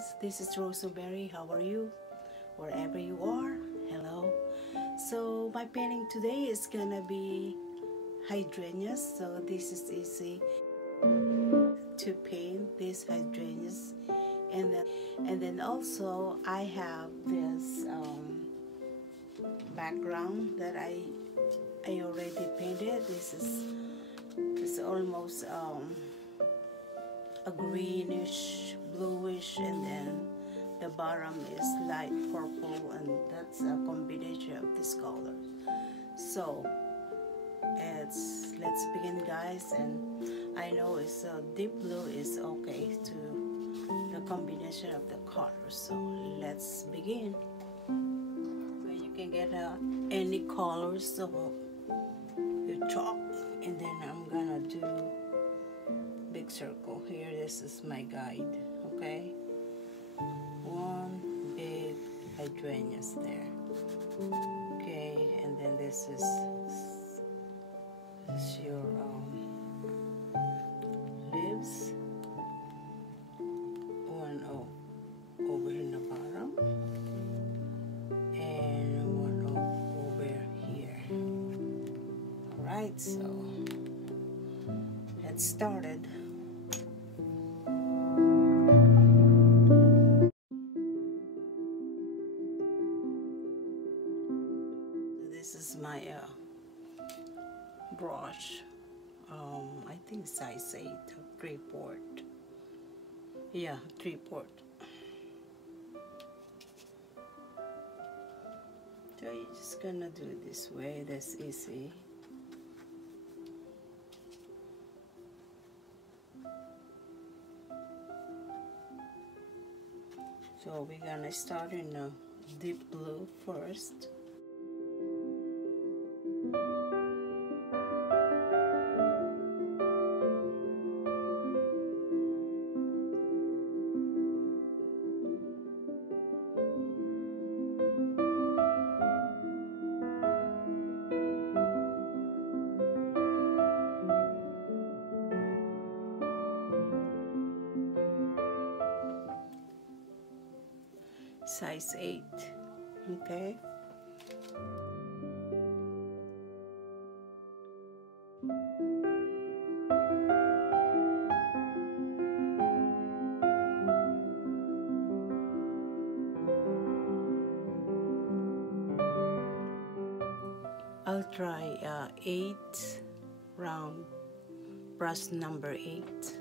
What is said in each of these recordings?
guys, this is Rosemary. How are you? Wherever you are, hello. So my painting today is gonna be hydrangeas. So this is easy to paint these hydrangeas, and then also I have this background that I already painted. This is almost a greenish bluish, and then the bottom is light purple, and that's a combination of this color. So let's begin, guys. And I know it's deep blue is okay to the combination of the colors, so let's begin. You can get any colors, so you chalk, and then I'm gonna do big circle here. This is my guide, okay? One big hydrangeas there, okay, and then this is your leaves. One over in the bottom, and one over here. All right, so let's start it. This is my brush. I think size 8, 3/4. Yeah, 3/4. So you're just gonna do it this way. That's easy. So we're gonna start in a deep blue first. Size 8, okay? I'll try 8 round brush number 8.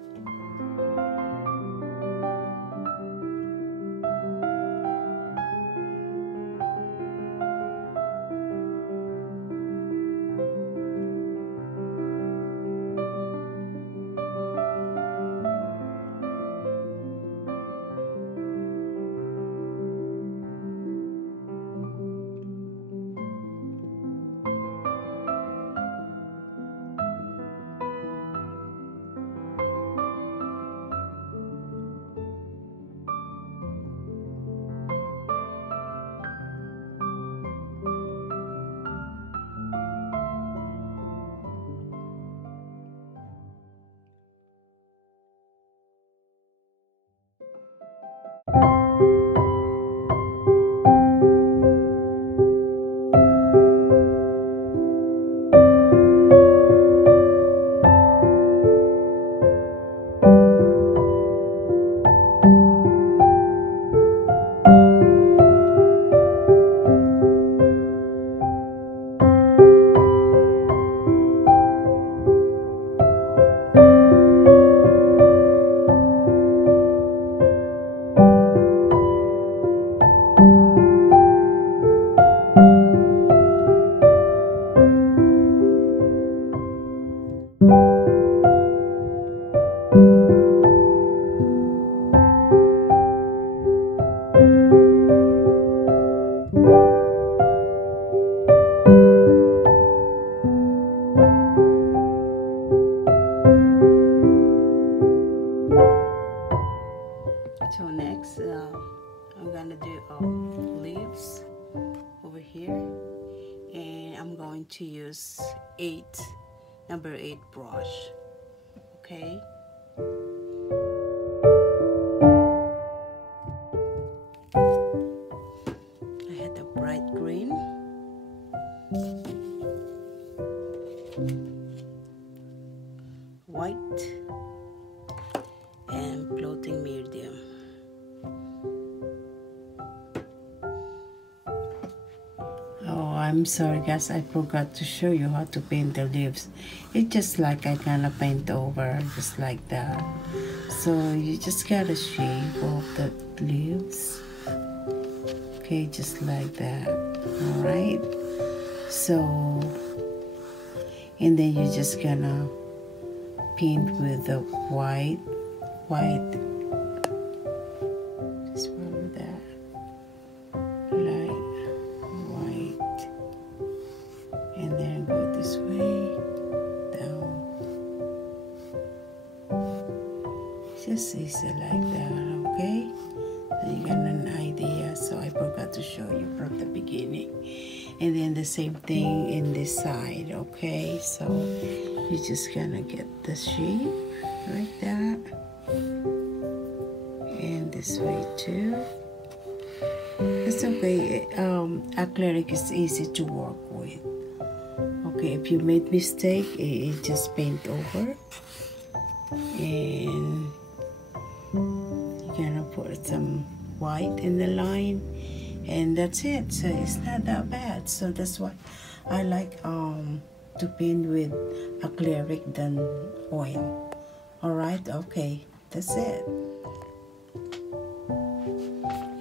So next, I'm gonna do leaves over here, and I'm going to use number 8 brush, okay? white and floating medium. Oh, I'm sorry guys, I forgot to show you how to paint the leaves. It's just like I gonna paint over, just like that. So you just gotta shape off the leaves. Okay, just like that. Alright. So, and then you're just gonna paint with the white. Just follow that. Light, white. And then go this way, down. Just easy like that, okay? So you got an idea. So I forgot to show you from the beginning. And then the same thing in this side, okay? So you're just gonna get the shape like that. And this way too. It's okay. Acrylic is easy to work with. Okay, if you made mistake, it just paint over. And you're gonna put some white in the line. And that's it. So it's not that bad. So that's why I like to paint with acrylic than oil. Alright, okay, that's it.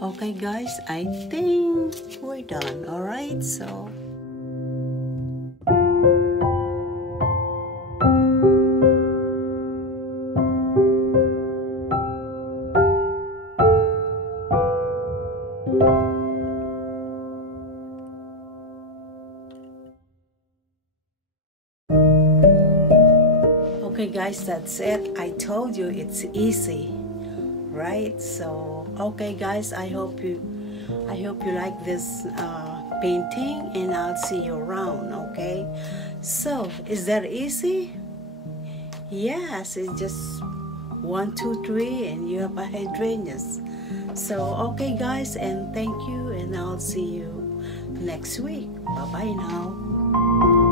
Okay guys, I think we're done. Alright, so okay guys, that's it. I told you it's easy, right? So okay guys, I hope you like this painting, and I'll see you around. Okay, so is that easy? Yes, it's just 1, 2, 3 and you have a hydrangeas. So okay guys, and thank you, and I'll see you next week. Bye bye now.